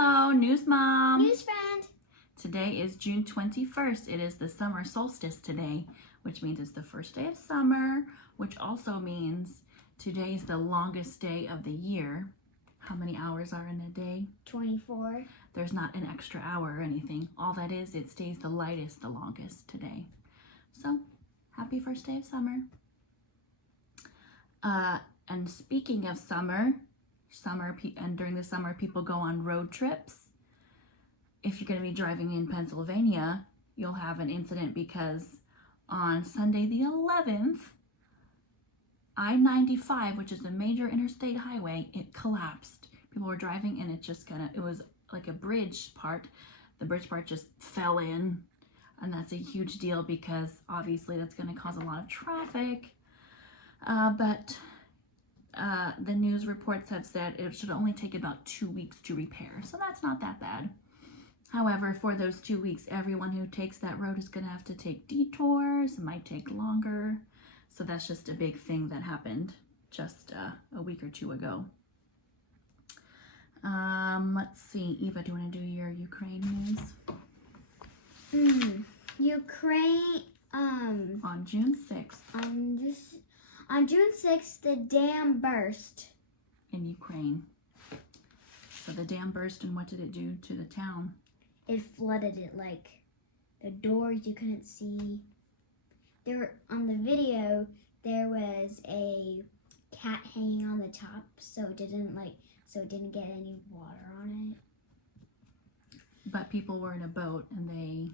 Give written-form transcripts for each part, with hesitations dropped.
Hello, News Mom. News friend. Today is June 21st. It is the summer solstice today, which means it's the first day of summer, which also means today is the longest day of the year. How many hours are in a day? 24. There's not an extra hour or anything. All that is, it stays the lightest, the longest today. So, happy first day of summer. And speaking of summer, and during the summer, people go on road trips. If you're going to be driving in Pennsylvania, you'll have an incident because on Sunday the 11th, I-95, which is a major interstate highway, it collapsed. People were driving and it was like a bridge part. The bridge part just fell in, and that's a huge deal because obviously that's going to cause a lot of traffic. The news reports have said it should only take about 2 weeks to repair, so that's not that bad. However, for those 2 weeks, everyone who takes that road is going to have to take detours. It might take longer. So that's just a big thing that happened just a week or two ago. Let's see. Eva, do you want to do your Ukraine news? Ukraine, on June 6th. On June 6th, the dam burst. In Ukraine. So the dam burst, and what did it do to the town? It flooded it, like the doors you couldn't see. On the video, there was a cat hanging on the top, so it didn't get any water on it. But people were in a boat and they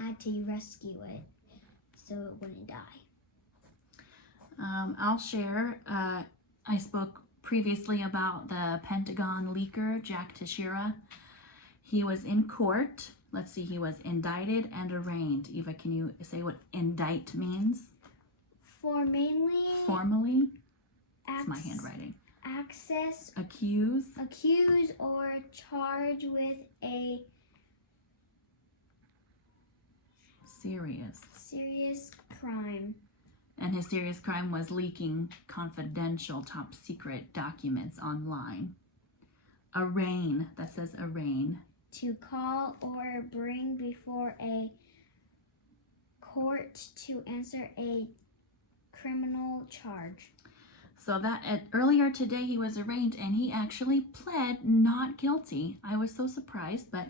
had to rescue it so it wouldn't die. I'll share. I spoke previously about the Pentagon leaker, Jack Teixeira. He was in court. Let's see, he was indicted and arraigned. Eva, can you say what indict means? Formally? It's my handwriting. Access. Accuse. Accuse or charge with a serious crime. And his serious crime was leaking confidential top secret documents online. Arraign, that says arraign. To call or bring before a court to answer a criminal charge. So earlier today he was arraigned and he actually pled not guilty. I was so surprised, but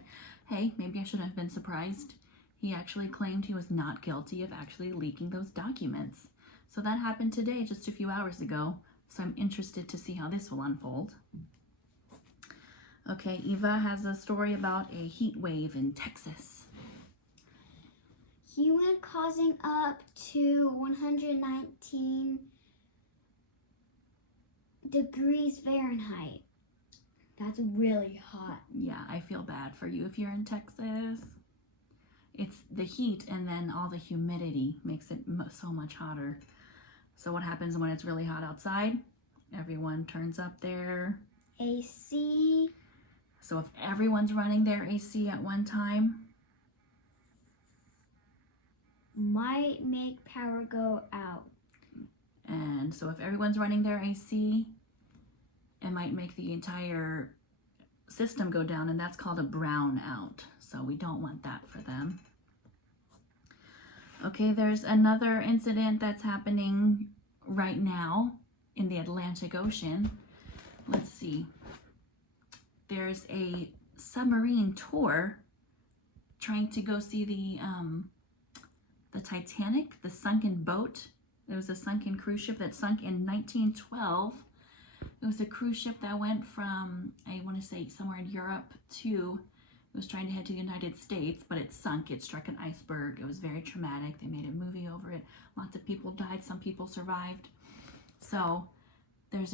hey, maybe I shouldn't have been surprised. He actually claimed he was not guilty of actually leaking those documents. So that happened today, just a few hours ago. So I'm interested to see how this will unfold. Okay, Eva has a story about a heat wave in Texas. Human causing up to 119 degrees Fahrenheit. That's really hot. Yeah, I feel bad for you if you're in Texas. It's the heat and then all the humidity makes it so much hotter. So what happens when it's really hot outside? Everyone turns up their AC. So if everyone's running their AC at one time, might make power go out. And so if everyone's running their AC, it might make the entire system go down, and that's called a brownout. So we don't want that for them. Okay, there's another incident that's happening right now in the Atlantic Ocean. Let's see. There's a submarine tour trying to go see the Titanic, the sunken boat. There was a sunken cruise ship that sunk in 1912. It was a cruise ship that went from, I want to say, somewhere in Europe to, it was trying to head to the United States, but it sunk. It struck an iceberg. It was very traumatic. They made a movie over it. Lots of people died. Some people survived. So there's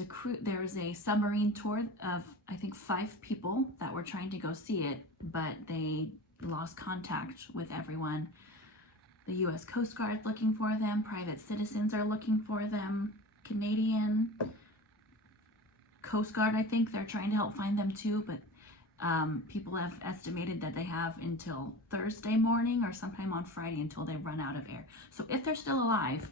a submarine tour of, I think, 5 people that were trying to go see it, but they lost contact with everyone. The U.S. Coast Guard is looking for them. Private citizens are looking for them. Canadian Coast Guard, I think, they're trying to help find them too, but people have estimated that they have until Thursday morning or sometime on Friday until they run out of air. So if they're still alive,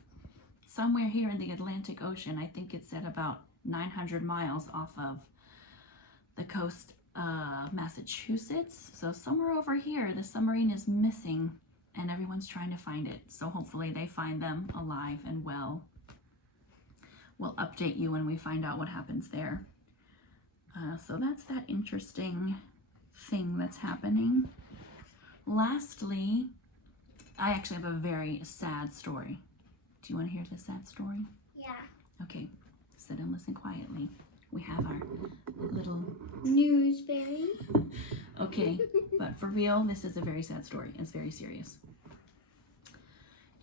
somewhere here in the Atlantic Ocean, I think it's at about 900 miles off of the coast Massachusetts. So somewhere over here, the submarine is missing and everyone's trying to find it. So hopefully they find them alive and well. We'll update you when we find out what happens there. So that's that interesting thing that's happening. Lastly, I actually have a very sad story. Do you want to hear the sad story? Yeah. Okay, sit and listen quietly. We have our little Newsberry. Okay, but for real, this is a very sad story. It's very serious.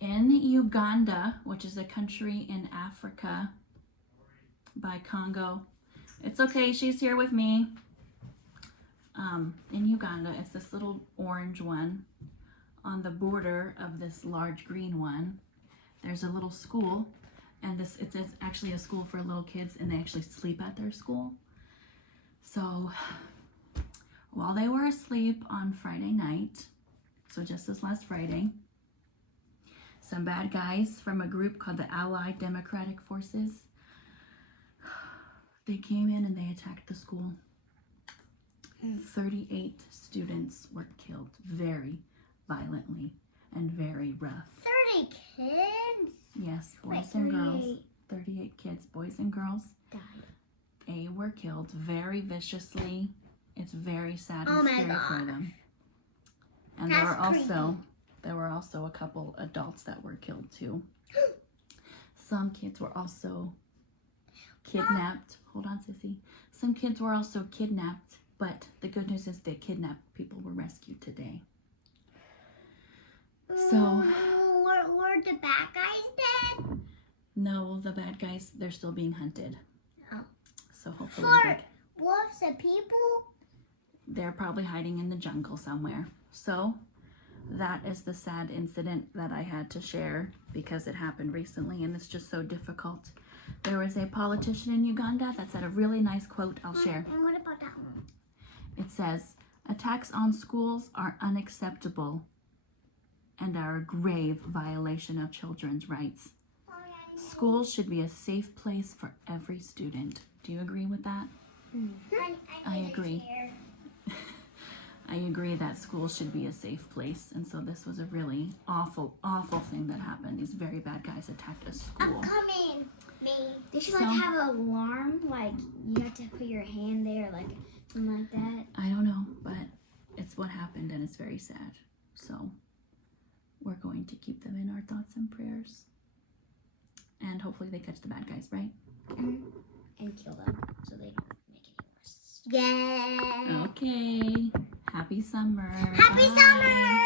In Uganda, which is a country in Africa by Congo. It's okay, she's here with me. In Uganda, it's this little orange one on the border of this large green one. There's a little school, and it's actually a school for little kids, and they actually sleep at their school. So while they were asleep on Friday night, so just this last Friday, some bad guys from a group called the Allied Democratic Forces, they came in and they attacked the school. 38 students were killed very violently and very rough. 30 kids? Yes, boys Wait, and girls. 38. 38 kids, boys and girls. Died. They were killed very viciously. It's very sad Oh and my scary gosh. for them. And That's there were also a couple adults that were killed too. Some kids were also kidnapped. Hold on, Sissy. Some kids were also kidnapped, but the good news is the kidnapped people were rescued today. So, were the bad guys dead? no, the bad guys, they're still being hunted. Oh. So hopefully Wolves and people? they're probably hiding in the jungle somewhere. So that is the sad incident that I had to share because it happened recently and it's just so difficult. There was a politician in Uganda that said a really nice quote I'll share. And what about that one? It says, "Attacks on schools are unacceptable and are a grave violation of children's rights. Schools should be a safe place for every student." Do you agree with that? I agree. I agree that schools should be a safe place. And so this was a really awful, awful thing that happened. These very bad guys attacked a school. I'm coming. Me. They should So- have an alarm, like you have to put your hand there, like something like that. I don't know, but it's what happened and it's very sad. So we're going to keep them in our thoughts and prayers. And hopefully they catch the bad guys, right? And kill them so they don't make any worse. Yeah. Okay. Happy summer. Happy Bye. summer.